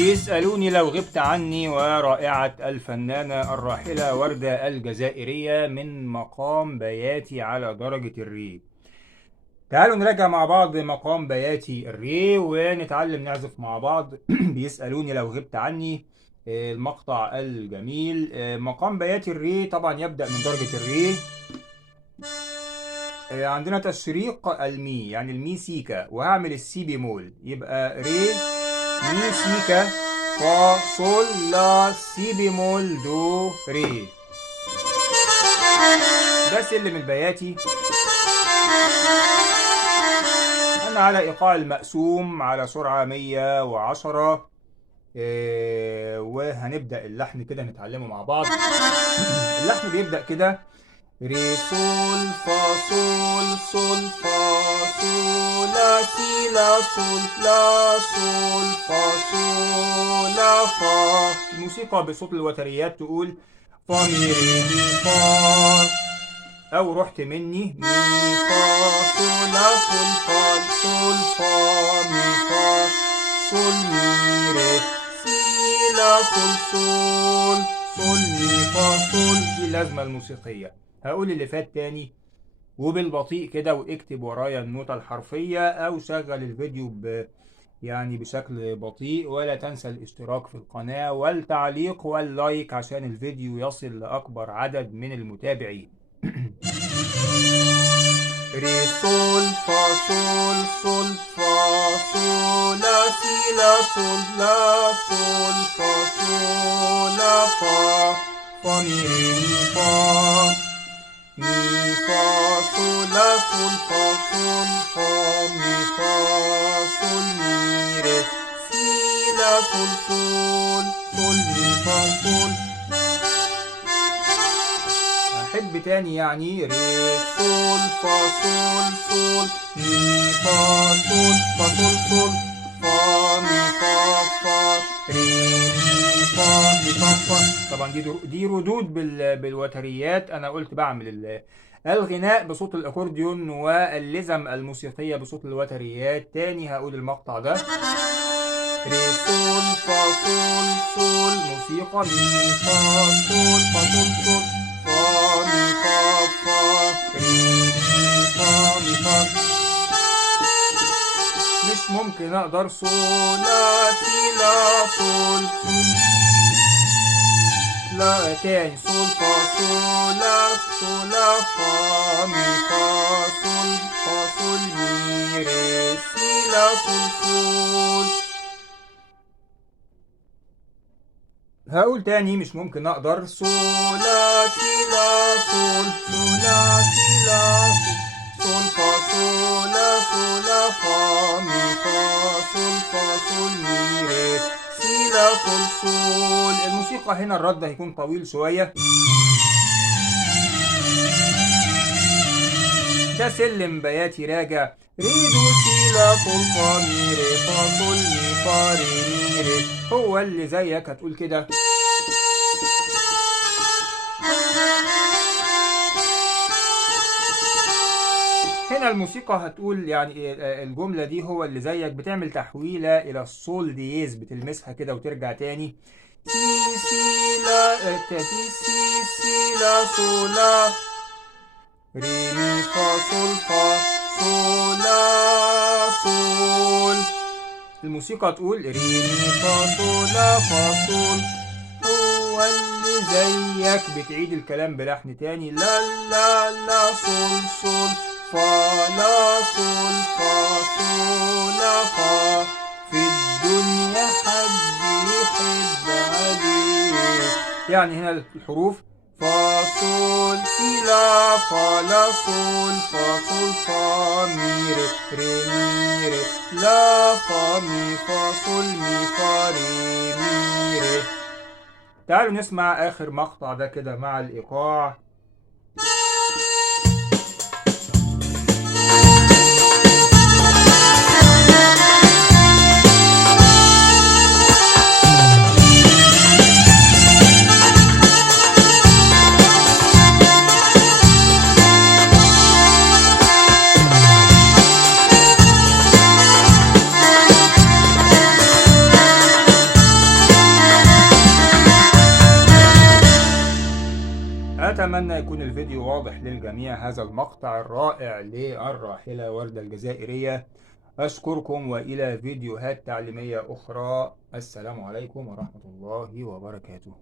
بيسألوني لو غبت عني، ورائعة الفنانة الراحلة وردة الجزائرية من مقام بياتي على درجة الري. تعالوا نراجع مع بعض مقام بياتي الري ونتعلم نعزف مع بعض. بيسألوني لو غبت عني، المقطع الجميل. مقام بياتي الري طبعا يبدأ من درجة الري. عندنا تشريق المي، يعني المي سيكا، وهعمل السي بيمول، يبقى ري مي سيكا فا صول لا سي بيمول دو ري. ده سلم البياتي. أنا على إيقاع المقسوم على سرعة 110. وهنبدأ اللحن كده نتعلمه مع بعض. اللحن بيبدأ كده: ري صول فا صول صول فا صول لا سي لا صول لا صول فا صول لا فا. الموسيقى بصوت الوتريات تقول فا مي ري مي فا، أو رحت مني مي فا صول لا صول فا صول فا مي فا صول مي ري سي لا صول صول صول مي فا صول. دي اللازمة الموسيقية. هقول اللي فات تاني وبالبطيء كده، واكتب ورايا النوتة الحرفية أو شغل الفيديو يعني بشكل بطيء. ولا تنسى الاشتراك في القناة والتعليق واللايك عشان الفيديو يصل لأكبر عدد من المتابعين. ري صول فا صول صول فا صول لا سي لا صول لا صول فا صول لا فا فا مي ري مي فا مي فا صول لا صول فا صول فا مي فا صول مي ري سي لا صول صول صول مي فا صول. أحب تاني يعني ري صول فا صول صول مي فا صول فا صول صول فا مي فا فا ري مي فا مي فا فا. طبعا دي ردود بالوتريات. أنا قلت بعمل الغناء بصوت الأكورديون واللزم الموسيقية بصوت الوتريات. تاني هقول المقطع ده: ري صول فا صول صول موسيقى مي فا صول فا صول صول فا مي فا فا ري مي فا مي فا. مش ممكن اقدر صول لا سي لا صول لا. تاني صول فا صول لا صول لا فا مي فا صول فا صول مي ري سي لا صول صول. هقول تاني: مش ممكن اقدر صول لا سي لا صول صول لا سي لا صول فا صول لا صول لا فا مي فا صول فا صول مي ري سي لا صول صول. الموسيقى هنا الرد هيكون طويل شوية. ده سلم بياتي راجع: ري دو سي لا صول فا مي ري فا صول مي فا ري مي ري. هو اللي زيك هتقول كده. هنا الموسيقى هتقول يعني الجملة دي هو اللي زيك بتعمل تحويلة إلى الصول دييز، بتلمسها كده وترجع تاني. سي سي لا سي سي سي لا صول لا ري مي فا صول فا صول لا صول. الموسيقى تقول ري مي فا صول لا فا صول. هو اللي زيك بتعيد الكلام بلحن تاني: لا لا لا صول صول فا لا صول فا صول لا فا. في الدنيا حد يحب عليه. يعني هنا الحروف فا صول سي لا فا لا صول فا صول فا مي ري ري مي ري لا فا مي فا صول مي فا ري مي ري. تعالوا نسمع آخر مقطع ده كده مع الإيقاع. أتمنى يكون الفيديو واضح للجميع. هذا المقطع الرائع للراحلة وردة الجزائرية. أشكركم وإلى فيديوهات تعليمية أخرى. السلام عليكم ورحمة الله وبركاته.